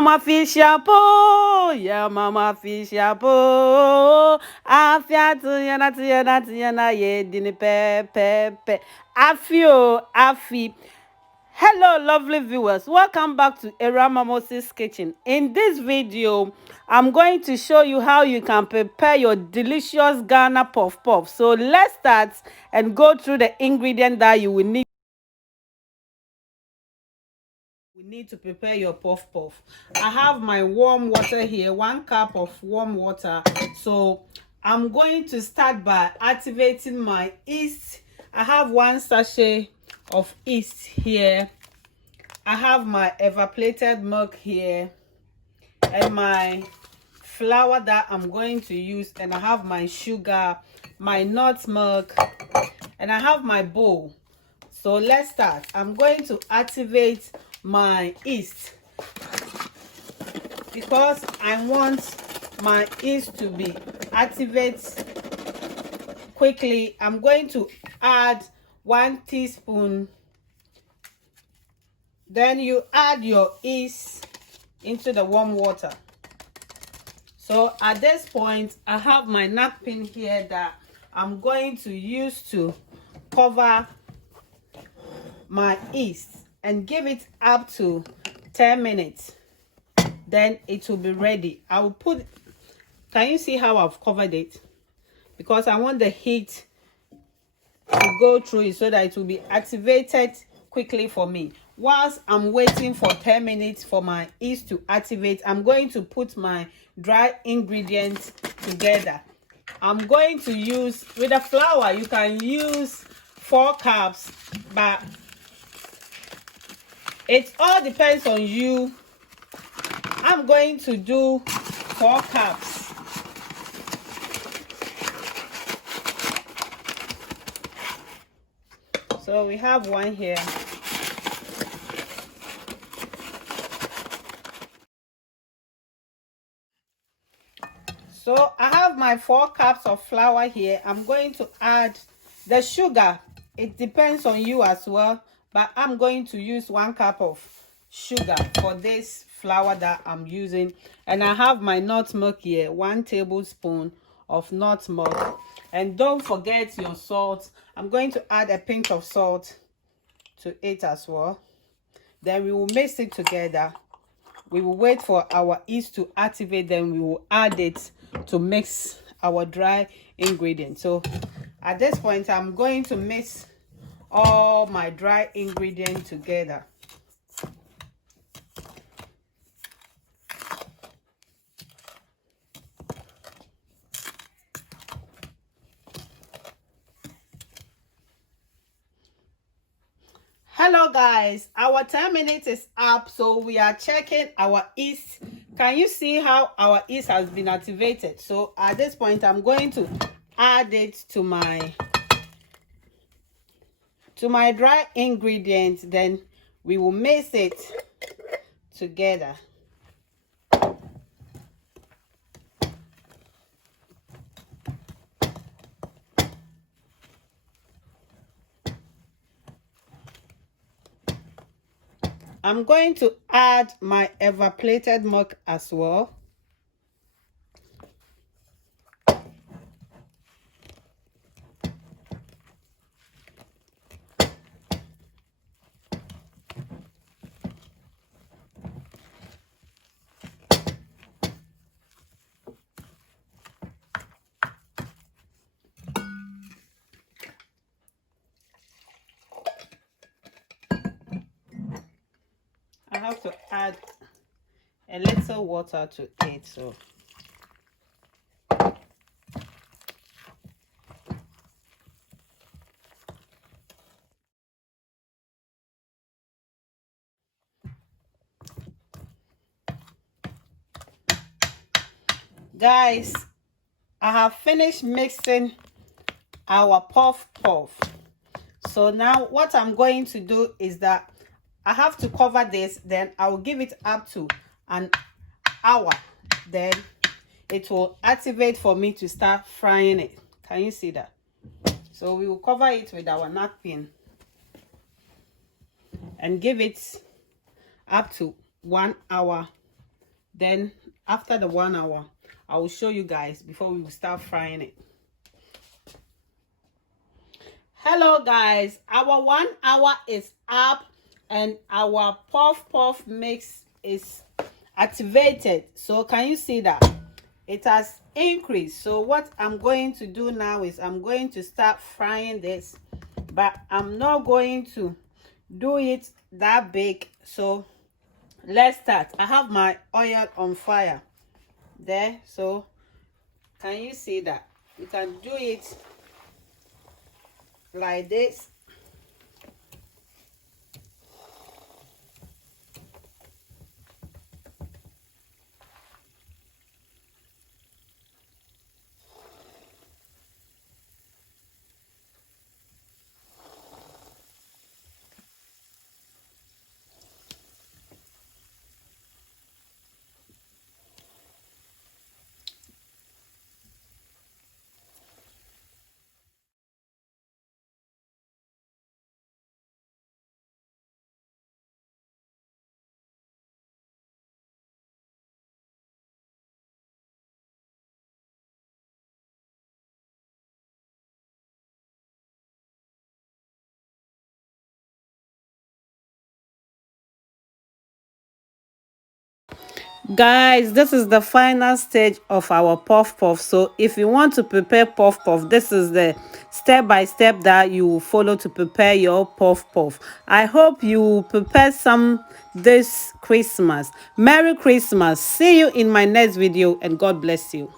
Mama fish shampoo, yeah, mama fish shampoo. Afia tiyana ye dini pe. Afio, afi. Hello, lovely viewers. Welcome back to Era Moses Kitchen. In this video, I'm going to show you how you can prepare your delicious Ghana puff puff. So let's start and go through the ingredients that you will need. To prepare your puff puff. I have my warm water here, 1 cup of warm water. So I'm going to start by activating my yeast. I have 1 sachet of yeast here. I have my evaporated milk here and my flour that I'm going to use, and I have my sugar, my nut milk, and I have my bowl. So let's start. I'm going to activate my yeast because I want my yeast to be activated quickly. I'm going to add 1 teaspoon. Then you add your yeast into the warm water. So at this point, I have my napkin here that I'm going to use to cover my yeast and give it up to 10 minutes. Then it will be ready. I will put, can you see how I've covered it? Because I want the heat to go through it so that it will be activated quickly for me. Whilst I'm waiting for 10 minutes for my yeast to activate, I'm going to put my dry ingredients together. I'm going to use, with the flour, you can use 4 cups, but it all depends on you. I'm going to do 4 cups. So we have 1 here. So I have my 4 cups of flour here. I'm going to add the sugar. It depends on you as well, but I'm going to use 1 cup of sugar for this flour that I'm using. And I have my nut milk here, 1 tablespoon of nut milk. And don't forget your salt. I'm going to add a pinch of salt to it as well. Then we will mix it together. We will wait for our yeast to activate, then we will add it to mix our dry ingredients. So at this point, I'm going to mix all my dry ingredients together. Hello guys, our 10 minutes is up, so we are checking our yeast. Can you see how our yeast has been activated? So at this point, I'm going to add it to my dry ingredients. Then we will mix it together. I'm going to add my evaporated milk as well. I have to add a little water to it. So guys, I have finished mixing our puff puff. So now what I'm going to do is that I have to cover this, then I will give it up to an hour. Then it will activate for me to start frying it. Can you see that? So we will cover it with our napkin and give it up to 1 hour Then after the 1 hour, I will show you guys before we will start frying it. Hello guys, our 1 hour is up and our puff mix is activated. So can you see that it has increased? So what I'm going to do now is I'm going to start frying this, but I'm not going to do it that big. So let's start. I have my oil on fire there, so can you see that you can do it like this. Guys, this is the final stage of our puff. So if you want to prepare puff, this is the step by step that you follow to prepare your puff. I hope you prepare some this Christmas. Merry Christmas. See you in my next video and God bless you.